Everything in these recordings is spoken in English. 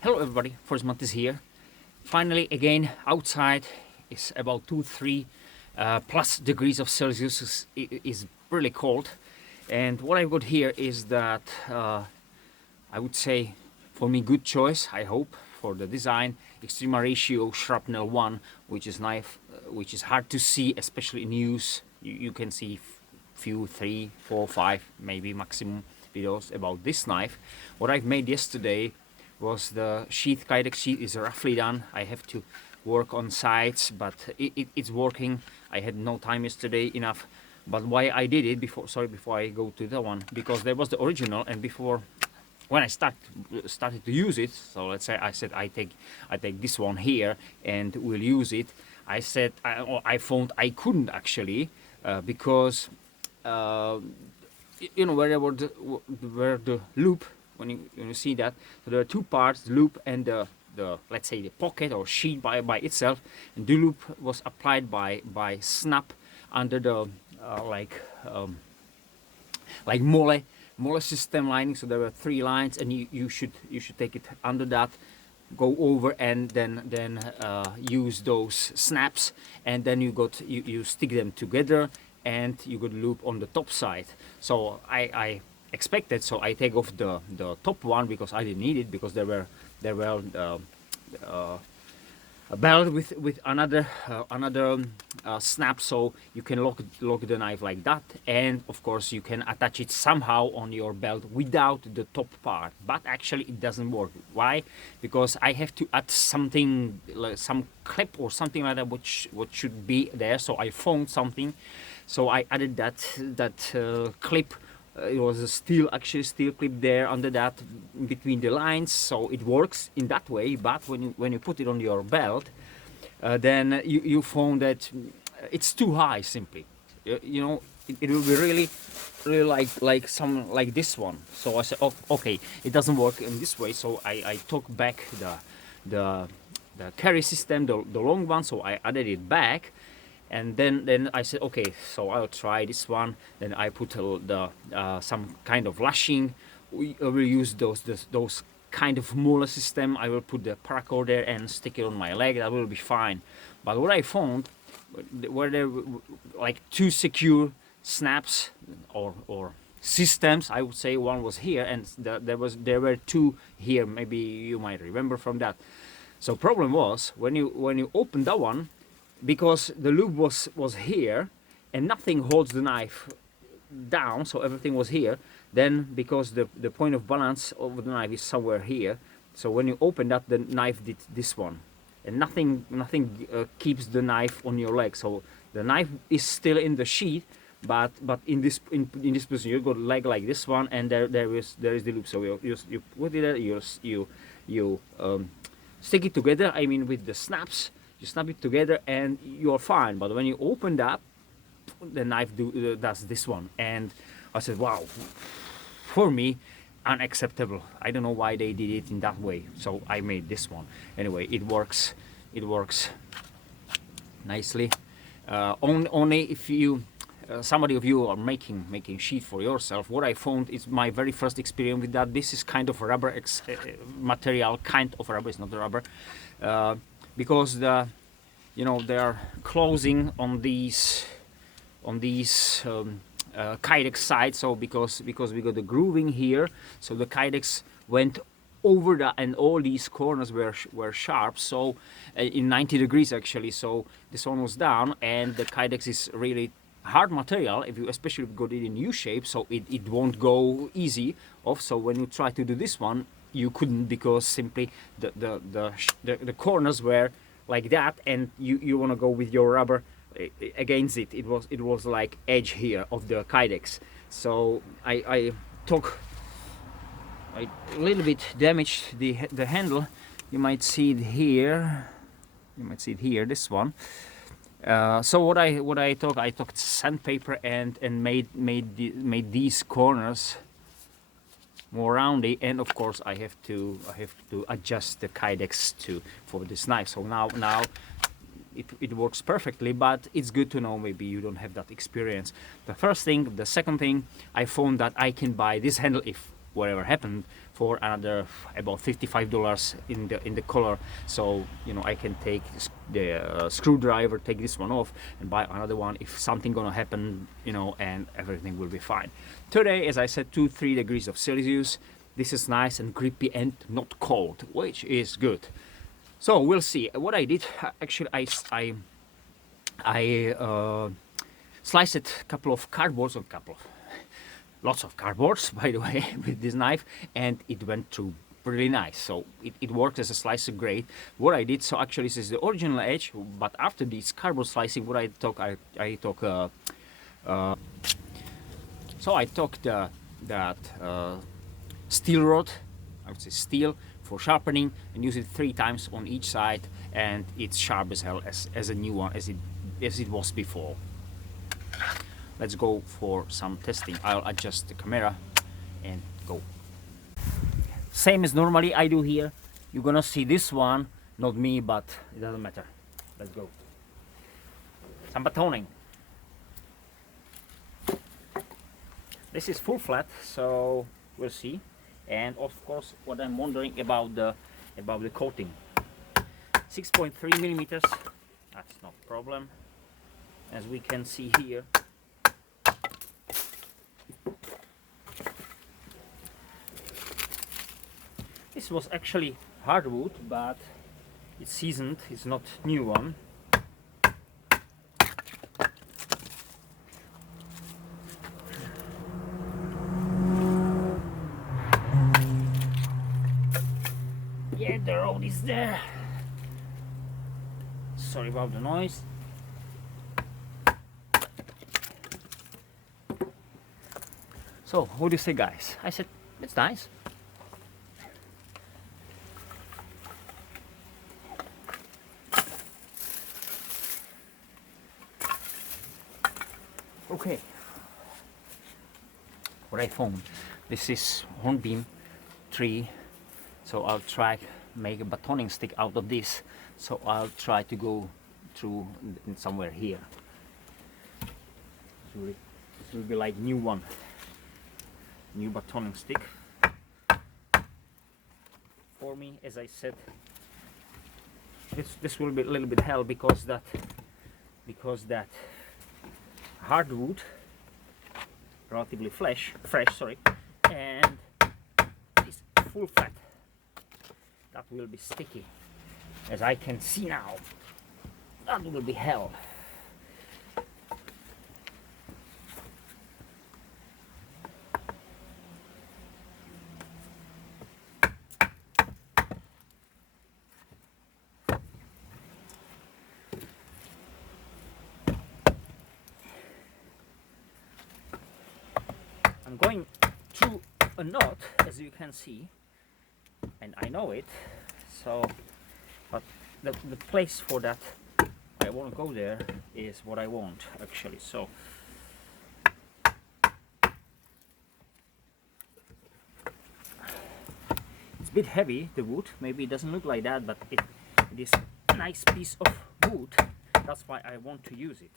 Hello everybody, First Month is here. Finally, again, outside is about 2-3 plus degrees of Celsius is really cold. And what I've got here is that I would say for me good choice, I hope, for the design. Extrema ratio Shrapnel 1, which is knife, which is hard to see, especially in use. You can see few, 3, 4, 5, maybe maximum videos about this knife. What I've made yesterday was the sheath. Kydex sheath is roughly done. I have to work on sides, but it's working. I had no time yesterday enough. But why I did it before I go to the one, because there was the original, and before when I started to use it, so let's say I said I take this one here and we'll use it. I found I couldn't actually because you know where the loop, when you see that, so there are two parts, the loop and the let's say the pocket or sheet by itself, and the loop was applied by snap under the like mole system lining. So there were 3 lines, and you should take it under that, go over, and then use those snaps, and then you stick them together, and you got loop on the top side. So I expected, so I take off the top one because I didn't need it, because there were a belt with another snap, so you can lock the knife like that, and of course you can attach it somehow on your belt without the top part, but actually it doesn't work. Why? Because I have to add something, like some clip or something like that, which should be there. So I found something, so I added that clip. It was a steel clip there under that, between the lines, so it works in that way. But when you put it on your belt, then you found that it's too high. Simply, you know, it will be really like this one. So I said, oh, okay, it doesn't work in this way. So I took back the carry system, the long one. So I added it back. And then I said, okay, so I'll try this one. Then I put some kind of lashing. We will use those kind of mole system. I will put the paracord there and stick it on my leg. That will be fine. But what I found, were there like 2 secure snaps or systems, I would say. One was here, and there were 2 here. Maybe you might remember from that. So problem was when you open that one, because the loop was here and nothing holds the knife down, so everything was here. Then because the point of balance of the knife is somewhere here, so when you open that, the knife did this one, and nothing keeps the knife on your leg. So the knife is still in the sheath, but in this position you got leg like this one, and there is the loop. So you put it there, you stick it together, I mean with the snaps. You snap it together and you're fine. But when you open that, the knife does this one. And I said, wow, for me, unacceptable. I don't know why they did it in that way. So I made this one. Anyway, it works nicely. Only if you, somebody of you are making sheet for yourself. What I found is my very first experience with that. This is kind of rubber material, kind of rubber. It's not rubber. Because they are closing on these Kydex sides. So because we got the grooving here, so the Kydex went over that, and all these corners were sharp. So in 90 degrees actually. So this one was down, and the Kydex is really hard material, especially if you got it in U shape, so it won't go easy off. So when you try to do this one, you couldn't, because simply the corners were like that, and you want to go with your rubber against it. It was like edge here of the Kydex. So I a little bit damaged the handle. You might see it here. This one. So what I took sandpaper and made these corners more roundy, and of course I have to adjust the Kydex for this knife. So now it works perfectly, but it's good to know, maybe you don't have that experience. The first thing. The second thing, I found that I can buy this handle, if whatever happened, for another about $55 in the color. So you know, I can take the screwdriver, take this one off, and buy another one if something gonna happen, you know, and everything will be fine. Today, as I said, 2-3 degrees of Celsius. This is nice and grippy and not cold, which is good. So we'll see. What I did, actually, I sliced a couple of cardboards, lots of cardboards, by the way, with this knife, and it went through pretty nice. So it works as a slicer grade. What I did, so actually this is the original edge, but after this cardboard slicing, what I took, so I took that steel rod, I would say steel, for sharpening, and use it 3 times on each side, and it's sharp as hell as a new one, as it was before. Let's go for some testing. I'll adjust the camera and go. Same as normally I do here. You're gonna see this one, not me, but it doesn't matter. Let's go. Some batoning. This is full flat, so we'll see. And of course, what I'm wondering about the coating. 6.3 millimeters. That's not a problem, as we can see here. This was actually hardwood, but it's seasoned. It's not new one. Yeah, the road is there. Sorry about the noise. So, what do you say, guys? I said, it's nice. Okay. What I found. This is hornbeam tree. So I'll try make a batoning stick out of this. So I'll try to go through in somewhere here. This will be like new one. New batoning stick. For me, as I said, this will be a little bit hell because that hardwood, relatively fresh, sorry, and this full flat, that will be sticky, as I can see now. That will be hell. I'm going through a knot, as you can see, and I know it, so, but the place for that, I won't go there, is what I want actually. So it's a bit heavy, the wood. Maybe it doesn't look like that, but it is a nice piece of wood. That's why I want to use it.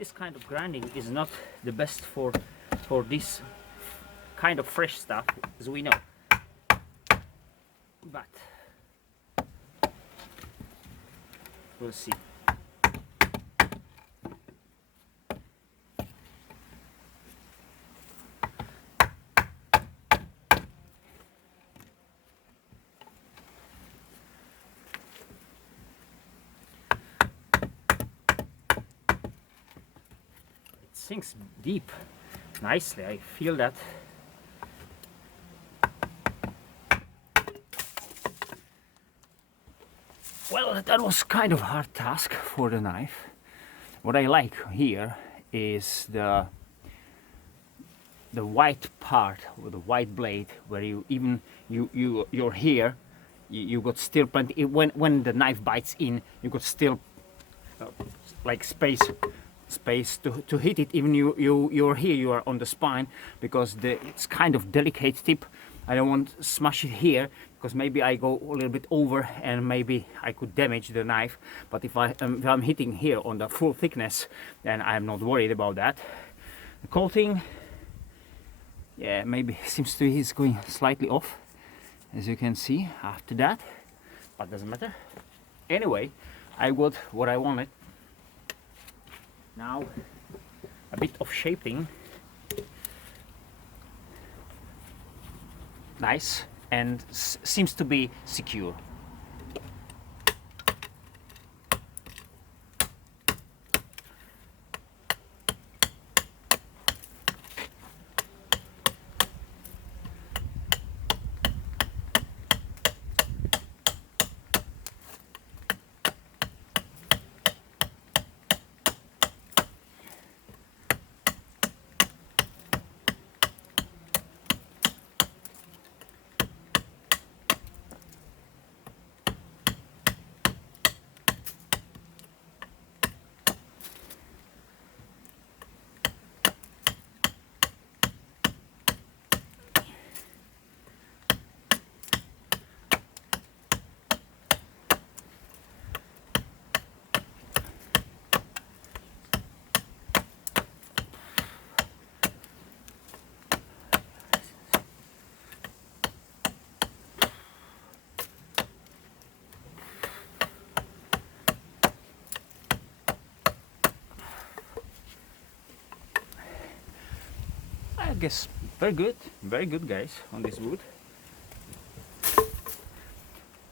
this kind of grinding is not the best for this kind of fresh stuff, as we know. But we'll see. Sinks deep nicely. I feel that. Well, that was kind of hard task for the knife. What I like here is the white part, or the white blade, where you even you're here, you got still plenty. When the knife bites in, you got still like space to hit it. Even you're here, you are on the spine, because it's kind of delicate tip. I don't want to smash it here, because maybe I go a little bit over and maybe I could damage the knife. But if I'm hitting here on the full thickness, then I'm not worried about that. The coating, yeah, maybe seems to be going slightly off, as you can see after that, but doesn't matter. Anyway, I got what I wanted. Now a bit of shaping, nice, and seems to be secure. I guess very good guys on this wood.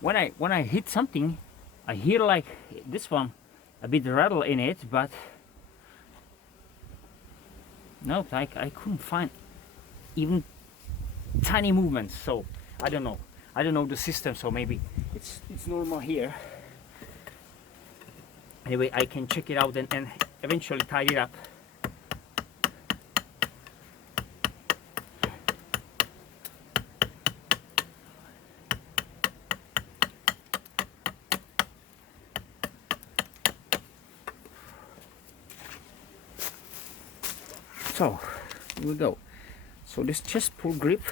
When I hit something, I hear like this one a bit rattle in it, but no, I couldn't find even tiny movements. So I don't know the system, so maybe it's normal here. Anyway, I can check it out and eventually tidy it up. So here we go. So this chest pull grip,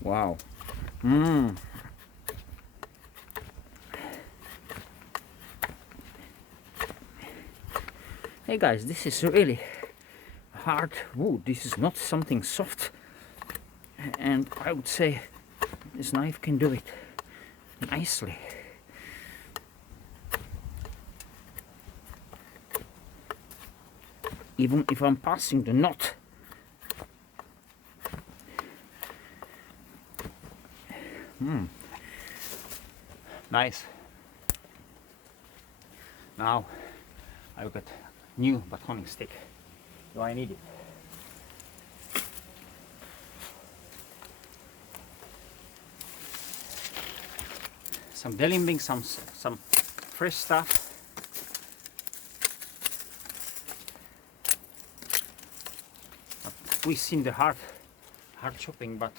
wow. Hey guys, this is really hard wood. This is not something soft, and I would say this knife can do it nicely. Even if I'm passing the knot. Nice. Now I've got new batoning stick. Do I need it? Some delimbing, some fresh stuff. We've seen the hard chopping, but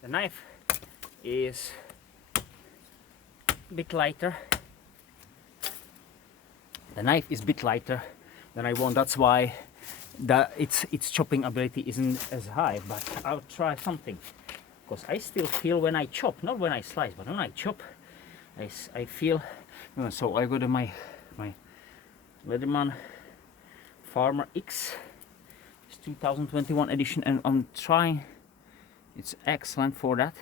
the knife is a bit lighter. The knife is a bit lighter than I want. That's why its chopping ability isn't as high. But I'll try something, because I still feel when I chop, not when I slice, but when I chop, I feel. So I got my Leatherman Farmer X. It's 2021 edition, and I'm trying. It's excellent for that.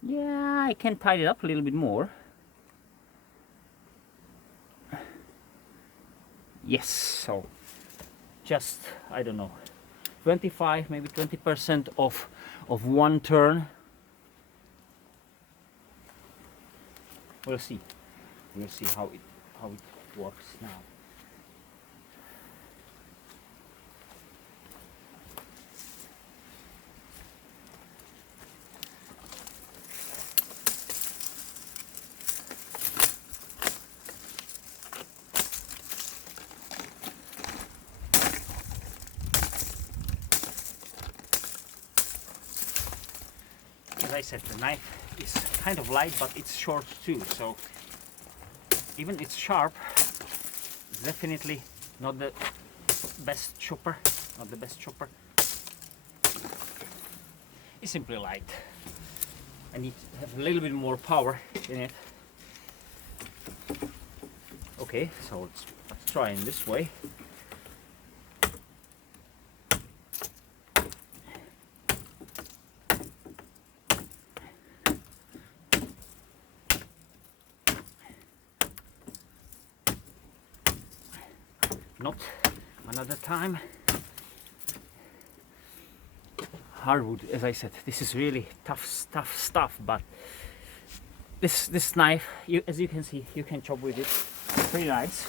Yeah, I can tidy it up a little bit more. Yes, so just, I don't know, 25, maybe 20% of one turn. We'll see. We'll see how it works now. As I said, the knife is kind of light, but it's short too, so even it's sharp, it's definitely not the best chopper. Not the best chopper. It's simply light. I need to have a little bit more power in it. Okay, so let's try in this way. Not another time. Hardwood, as I said, this is really tough stuff, but this knife, as you can see, you can chop with it pretty nice,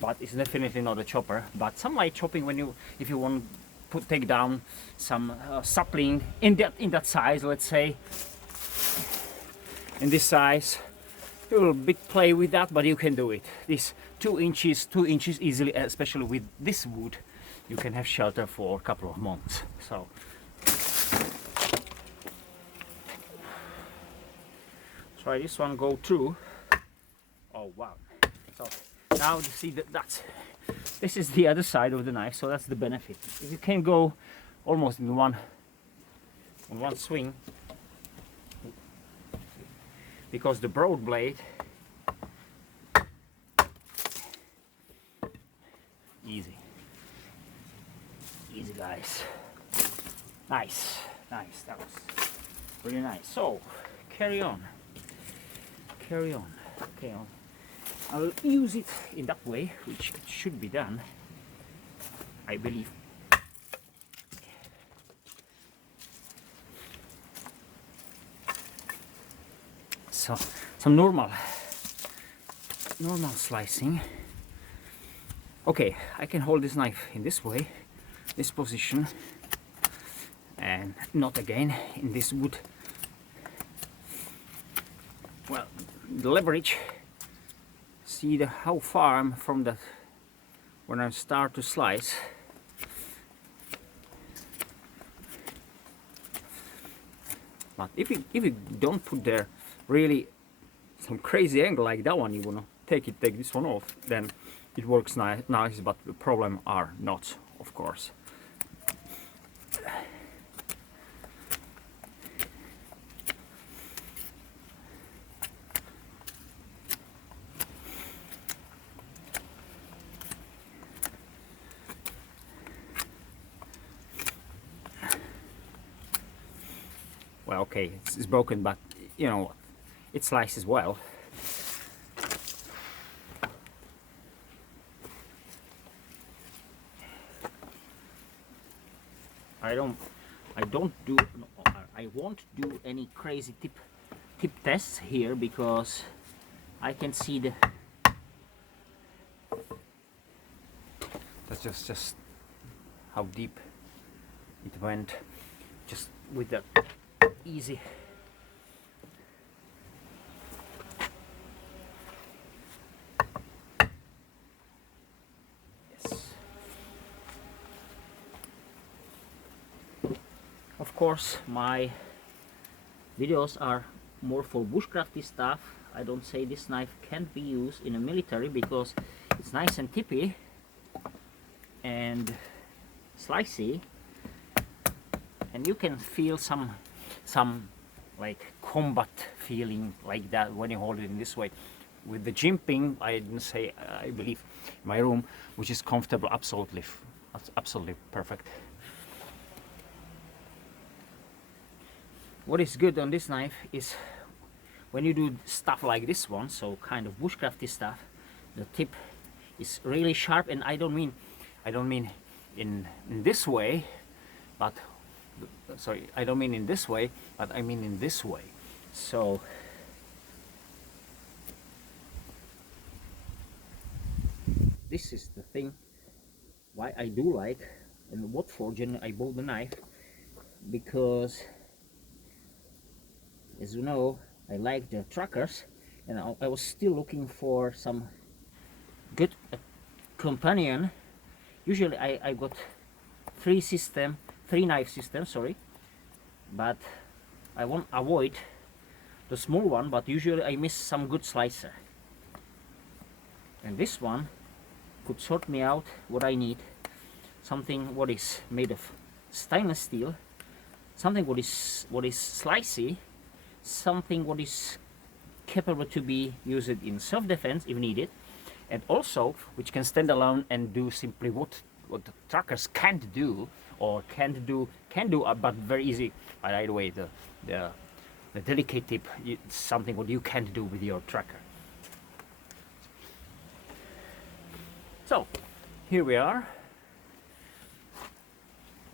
but it's definitely not a chopper. But some light chopping, if you want to take down some sapling in that size, let's say in this size, you will bit play with that, but you can do it. This 2 inches easily, especially with this wood, you can have shelter for a couple of months. So try this one, go through. Oh wow. So now you see this is the other side of the knife, so that's the benefit. You can go almost in one swing, because the broad blade, easy guys, nice, that was really nice. So carry on. Okay, I'll use it in that way, which it should be done, I believe. So some normal slicing. Okay, I can hold this knife in this way, this position, and not again in this wood. Well, the leverage, see how far I'm from that when I start to slice. But if you don't put there really some crazy angle like that one, you wanna take this one off, then it works nice, but the problem are not, of course. Well, okay, it's broken, but you know what, it slices well. I won't do any crazy tip tests here, because I can see that's just how deep it went, just with the easy. Yes. Of course, my videos are more for bushcrafty stuff. I don't say this knife can't be used in a military because it's nice and tippy and slicey, and you can feel some like combat feeling like that when you hold it in this way. With the jimping, I didn't say, I believe, in my room, which is comfortable, absolutely perfect. What is good on this knife is when you do stuff like this one, so kind of bushcrafty stuff, the tip is really sharp, and I don't mean in this way, but sorry, I don't mean in this way, but I mean in this way. So this is the thing why I do like, and what for I bought the knife, because as you know, I like the trackers, and I was still looking for some good companion. Usually I got three knife system, sorry, but I won't avoid the small one, but usually I miss some good slicer, and this one could sort me out what I need. Something what is made of stainless steel, something what is slicey, something what is capable to be used in self-defense if needed, and also which can stand alone and do simply what the trackers can't do, or can do, but very easy. By the way, the delicate tip is something what you can't do with your tracker. So here we are,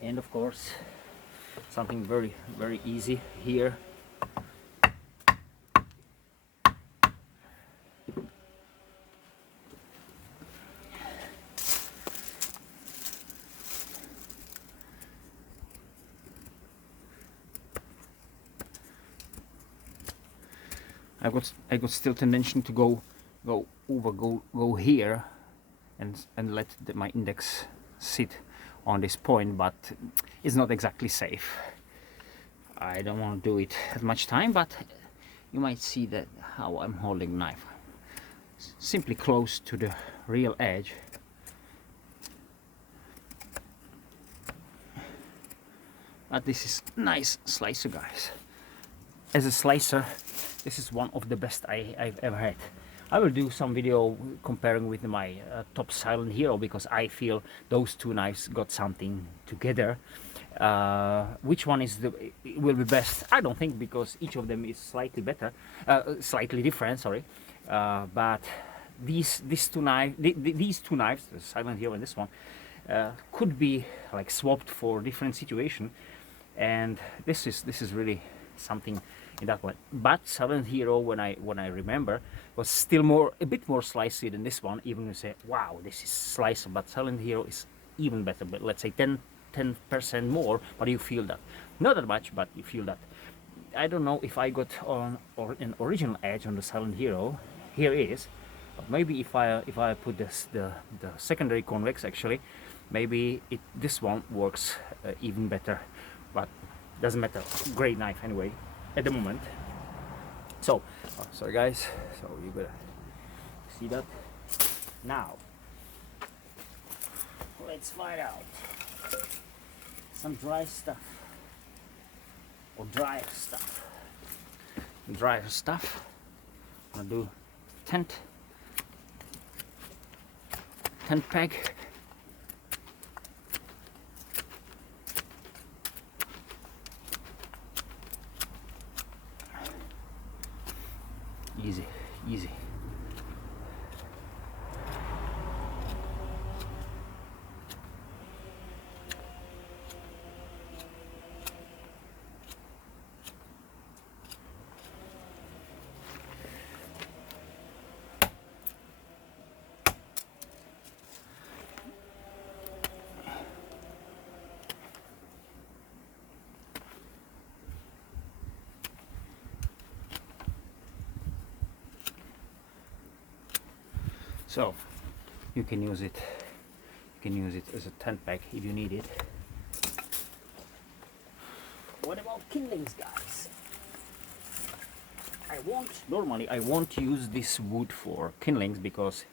and of course something very easy here. I got still tendency to go here and let my index sit on this point, but it's not exactly safe. I don't want to do it at much time, but you might see that how I'm holding knife, simply close to the real edge. But this is nice slicer, guys. As a slicer, this is one of the best I've ever had. I will do some video comparing with my top Silent Hero, because I feel those two knives got something together. Which one will be best? I don't think, because each of them is slightly better, slightly different. Sorry, but these two knives, the Silent Hero and this one, could be like swapped for different situation, and this is really something in that one. But Silent Hero, when I remember, was still a bit more slicey than this one. Even you say, wow, this is slicer, but Silent Hero is even better. But let's say 10% more, but you feel that. Not that much, but you feel that. I don't know if I got on an original edge on the Silent Hero. Here is, but maybe if I put the secondary convex, actually, maybe this one works even better. But doesn't matter. Great knife anyway at the moment. So sorry guys, so you gotta see that. Now let's find out some dry stuff, or drier stuff. Drier stuff. I'm gonna do tent peg. Easy. So you can use it as a tent peg if you need it. What about kindlings, guys? Normally I won't use this wood for kindlings because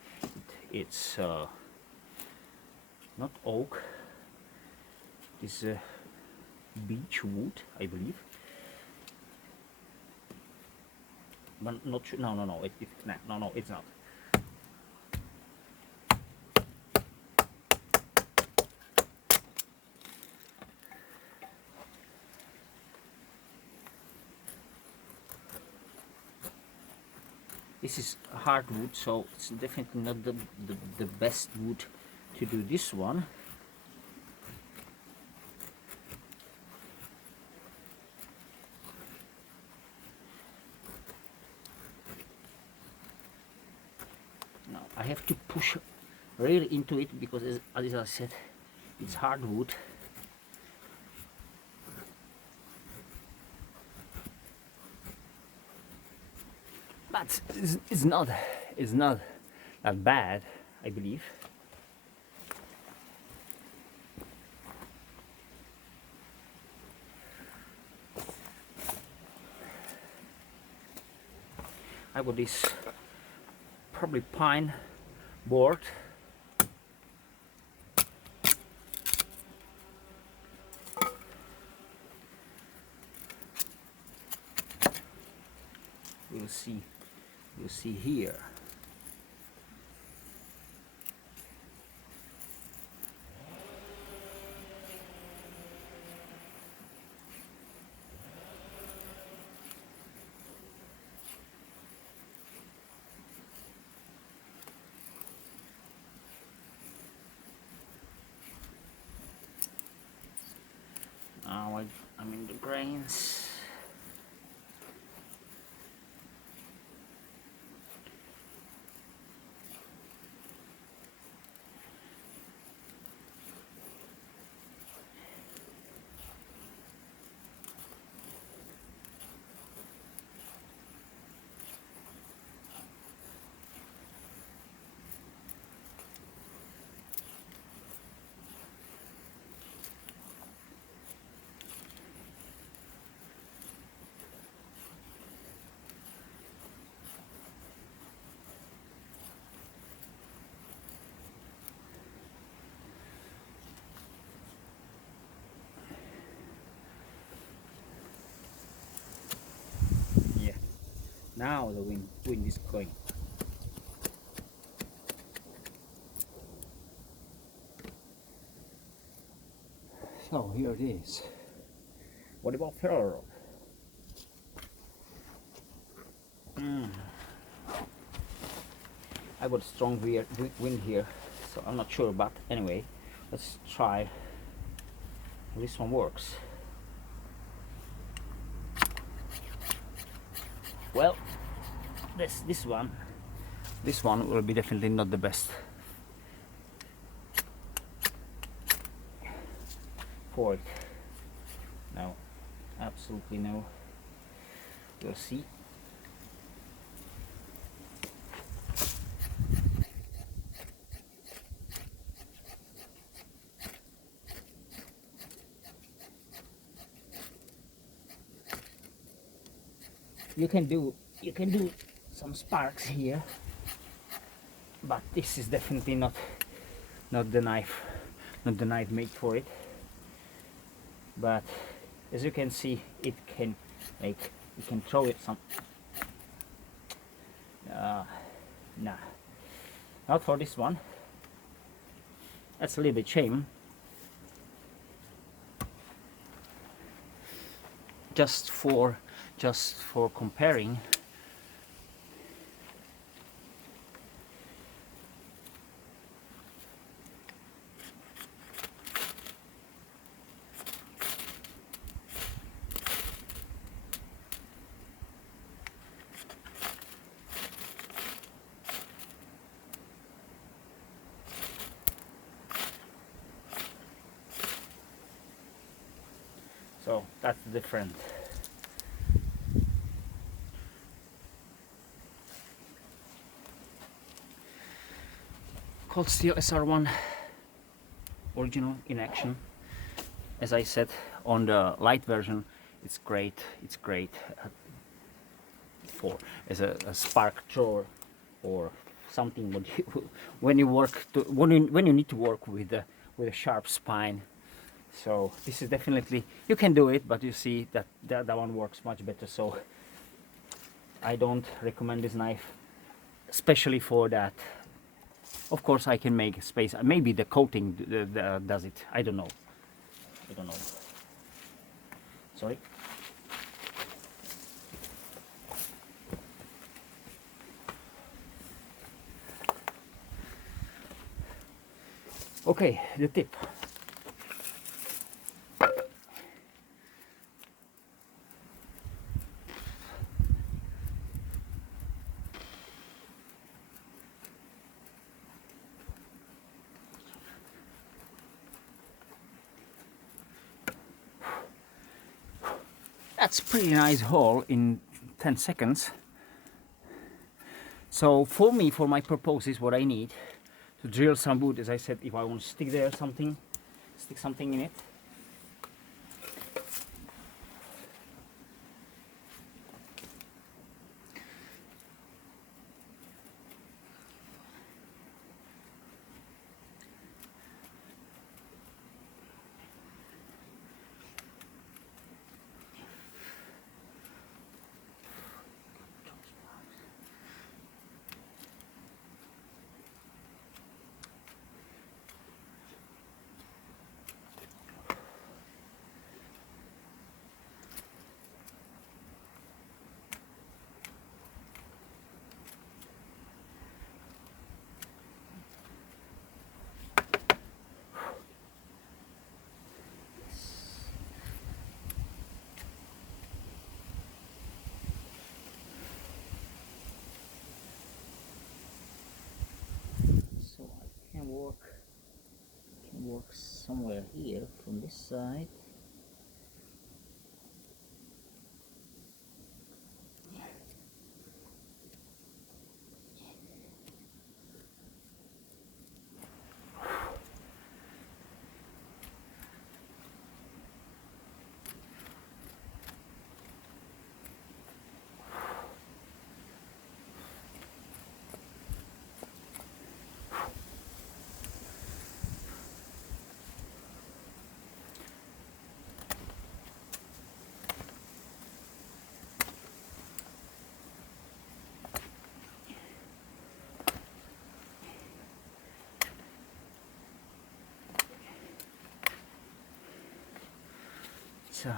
it's not oak. It's beech wood, I believe. But not sure. No, no, it's not. This is hardwood, so it's definitely not the best wood to do this one. Now I have to push really into it because, as I said, it's hardwood. But it's not that bad, I believe. I got this probably pine board. You'll see here. Now I'm in the grains. Yeah. Now the wind is going. So here it is. What about ferro rod? I got a strong wind here, so I'm not sure, but anyway, let's try how this one works. Well, this one will be definitely not the best for it. No, absolutely no. We'll see. You can do some sparks here, but this is definitely not the knife made for it. But as you can see, it can make, you can throw it some. Nah, not for this one. That's a little bit shame. Just for comparing. So that's different. Cold Steel SR1 original in action. As I said, on the light version, it's great. for as a spark thrower or something when you when you work to, when you need to work with a sharp spine. So this is definitely, you can do it, but you see that that one works much better. So I don't recommend this knife, especially for that. Of course, I can make space. Maybe the coating does it. I don't know. I don't know. Sorry. Okay, the tip. That's pretty nice hole in 10 seconds. So for me, for my purposes, what I need to drill some wood, as I said, if I want to stick there something, stick something in it. So I can work somewhere here from this side. So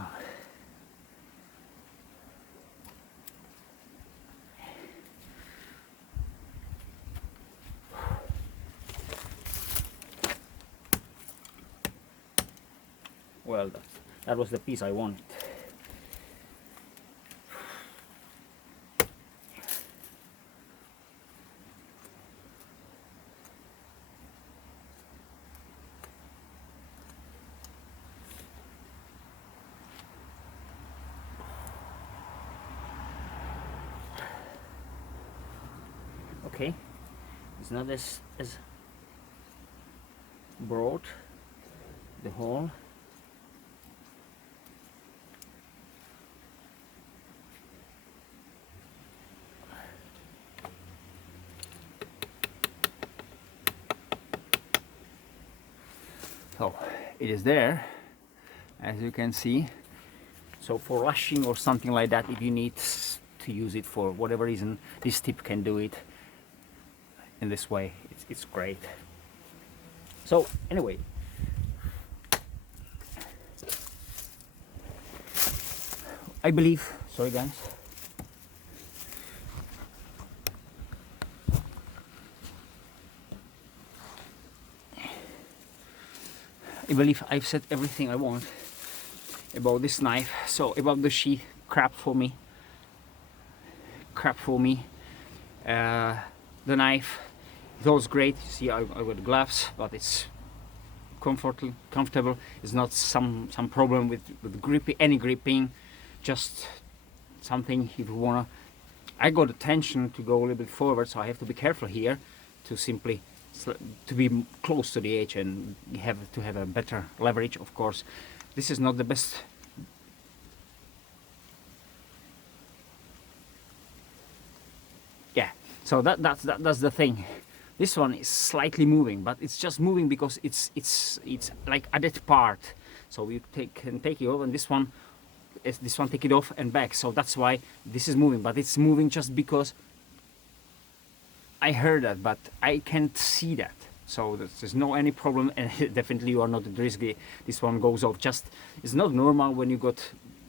well, that was the piece I wanted. Okay, it's not as broad, the hole. So it is there, as you can see. So for lashing or something like that, if you need to use it for whatever reason, this tip can do it in this way. It's great. So anyway, I believe, sorry guys, I believe I've said everything I want about this knife. So about the sheath, crap for me. The knife, it was great. You see, I got gloves, but it's comfortable. It's not some problem with gripping, any gripping. Just something if you wanna. I got the tension to go a little bit forward, so I have to be careful here to simply to be close to the edge and have a better leverage. Of course, this is not the best. So that's the thing. This one is slightly moving, but it's just moving because it's like added part. So you can take it off, and this one take it off and back. So that's why this is moving, but it's moving just because I heard that, but I can't see that. So there's no any problem, and definitely you are not risky. This one goes off. Just it's not normal when you got,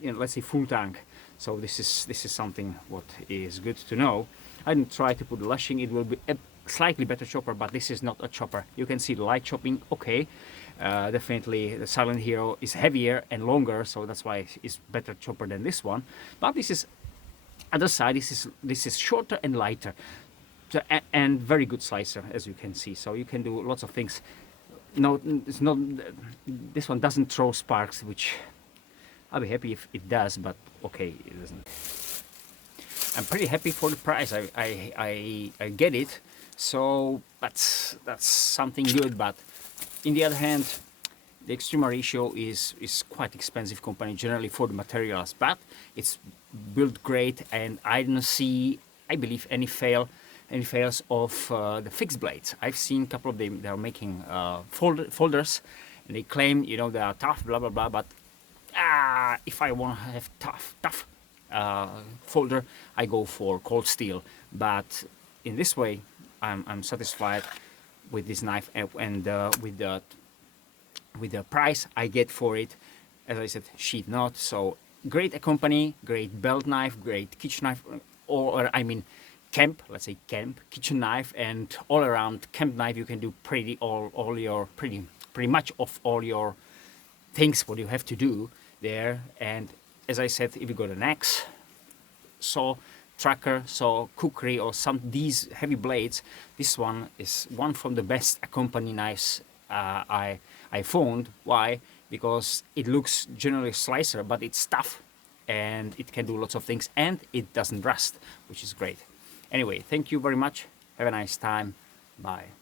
you know, let's say full tank. So this is something what is good to know. I didn't try to put lashing. It will be a slightly better chopper, but this is not a chopper. You can see the light chopping. Okay, definitely the Silent Hero is heavier and longer, so that's why it's better chopper than this one. But this is other side. This is shorter and lighter. So, and very good slicer, as you can see. So you can do lots of things. No, it's not. This one doesn't throw sparks, which I'll be happy if it does. But okay, it doesn't. I'm pretty happy for the price. I get it. So that's something good. But in the other hand, the Extrema ratio is quite expensive company generally for the materials. But it's built great, and I don't see, I believe, any fails of the fixed blades. I've seen a couple of them. They are making folders, and they claim, you know, they are tough, blah blah blah. But if I want to have tough folder, I go for cold steel. But in this way, I'm satisfied with this knife, and with the price I get for it. As I said, sheath knot. So great company, great belt knife, great kitchen knife, or I mean camp, let's say camp kitchen knife, and all around camp knife. You can do pretty much of all your things what you have to do there. And as I said, if you got an axe, saw, tracker, saw, cookery, or these heavy blades, this one is one from the best company knives I found. Why? Because it looks generally slicer, but it's tough and it can do lots of things, and it doesn't rust, which is great. Anyway, thank you very much. Have a nice time. Bye.